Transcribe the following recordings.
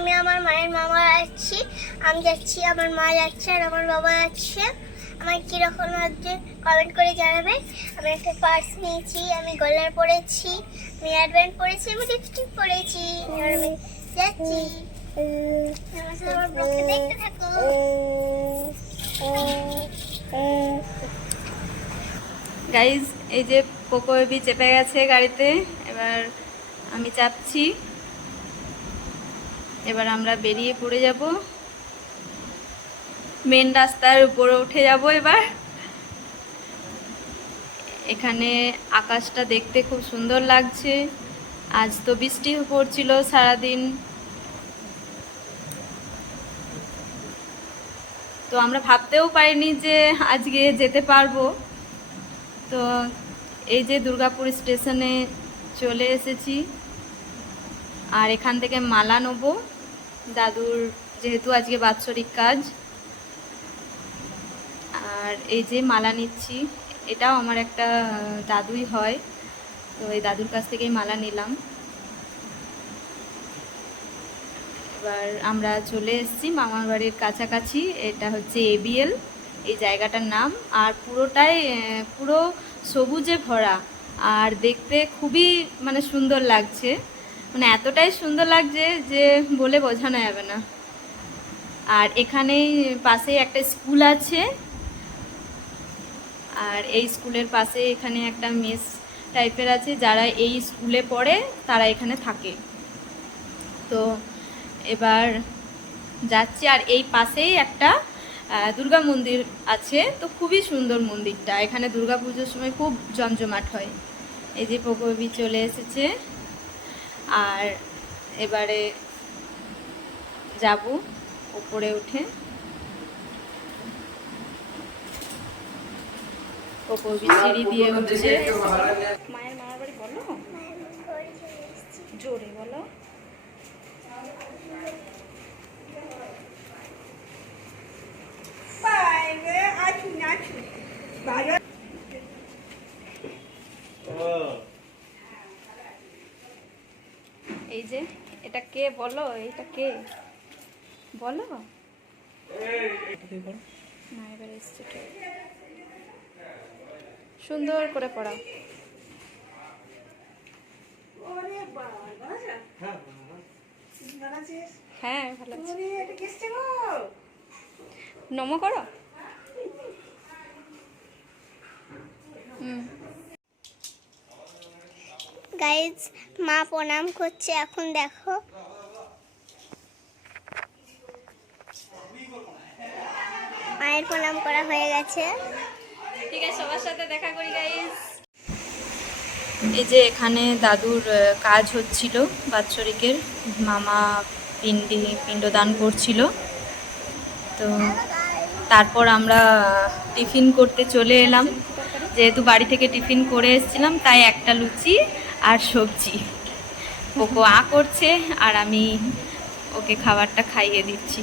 আমি আমার মায়ের মামা আছি, আমি যাচ্ছি, আমার মা যাচ্ছে আর আমার বাবা যাচ্ছে। আমার কীরকম লাগছে কমেন্ট করে জানাবে। আমি একটা পার্স নিয়েছি, আমি গলার পরেছি, আমি হেয়ারব্যান্ড পরেছি, আমি লিপস্টিক পরেছি, আর আমি যাচ্ছি। আমার ব্লগটা দেখতে থাকো। গাইজ, এই যে পোকো বেবি চেপে গেছে গাড়িতে, এবার আমি চাপছি। এবার আমরা বেরিয়ে পড়ে যাব, মেন রাস্তার উপরে উঠে যাব। এবার এখানে আকাশটা দেখতে খুব সুন্দর লাগছে। আজ তো বৃষ্টি পড়ছিল সারাদিন, তো আমরা ভাবতেও পারিনি যে আজকে যেতে পারবো। তো এই যে দুর্গাপুর স্টেশনে চলে এসেছি, আর এখান থেকে মালা নেব দাদুর, যেহেতু আজকে বাৎসরিক কাজ। আর এই যে মালা নিচ্ছি, এটাও আমার একটা দাদুই হয়, তো এই দাদুর কাছ থেকেই মালা নিলাম। এবার আমরা চলে এসেছি মামার বাড়ির কাছাকাছি। এটা হচ্ছে এবিএল এই জায়গাটার নাম, আর পুরোটাই পুরো সবুজে ভরা, আর দেখতে খুবই মানে সুন্দর লাগছে, মানে এতটাই সুন্দর লাগছে যে বলে বোঝানো যাবে না। আর এখানেই পাশেই একটা স্কুল আছে, আর এই স্কুলের পাশে এখানে একটা মেস টাইপের আছে, যারা এই স্কুলে পড়ে তারা এখানে থাকে। তো এবার যাচ্ছি, আর এই পাশেই একটা দুর্গা মন্দির আছে, তো খুবই সুন্দর মন্দিরটা। এখানে দুর্গা পুজোর সময় খুব জমজমাট হয়। এই যে প্রকবি চলে এসেছে, আর এবারে যাব উপরে উঠে। প্রকবি সিঁড়ি দিয়ে উঠছে। মায়ের মামার বাড়ি বলো, জোরে বলো। এই যে এটা কে বলো, এটা কে বলো না, এবার এসছে সুন্দর করে পড়া। হ্যাঁ ভালো আছে, নমো করো। গাইজ, মা প্রণাম করছে, এখন দেখো। মায়ের প্রণাম করা হয়ে গেছে। ঠিক আছে, সবার সাথে দেখা করি গাইজ। এই যে এখানে দাদুর কাজ হচ্ছিল বাৎসরিকের, মামা পিণ্ডদান করছিল। তো তারপর আমরা টিফিন করতে চলে এলাম, যেহেতু বাড়ি থেকে টিফিন করে এসেছিলাম, তাই একটা লুচি আর সবজি। ওকে করছে আর আমি ওকে খাবারটা খাইয়ে দিচ্ছি।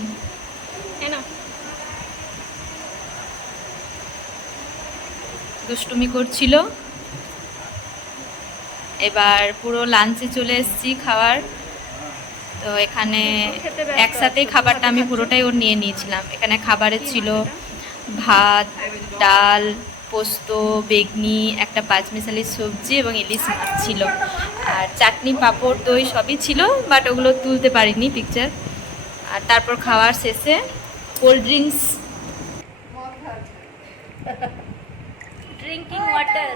দুষ্টুমি করছিল। এবার পুরো লাঞ্চে চলে এসেছি খাবার। তো এখানে একসাথেই খাবারটা আমি পুরোটাই ওর নিয়ে নিয়েছিলাম। এখানে খাবারে ছিল ভাত, ডাল, পোস্ত, বেগনি, একটা পাঁচমিশালি সবজি এবং ইলিশ মাছ ছিল, আর চাটনি, পাঁপড়, দই সবই ছিল, বাট ওগুলো তুলতে পারিনি পিকচার। আর তারপর খাওয়ার শেষে কোল্ড ড্রিঙ্কস, ড্রিঙ্কিং ওয়াটার।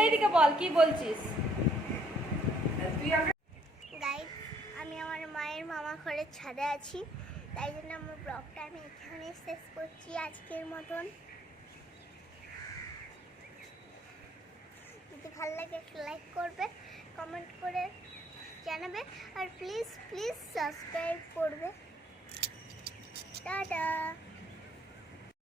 এইদিকে বল, কি বলছিস? গাইজ, আমি আমার মায়ের মামা ঘরের ছাদে আছি, তাই জন্য আমার ব্লগটা আমি এখানে শেষ করছি আজকের মতন। যদি ভালো লাগে একটা লাইক করবে, কমেন্ট করে জানাবে, আর প্লিজ প্লিজ সাবস্ক্রাইব করবে। টাটা।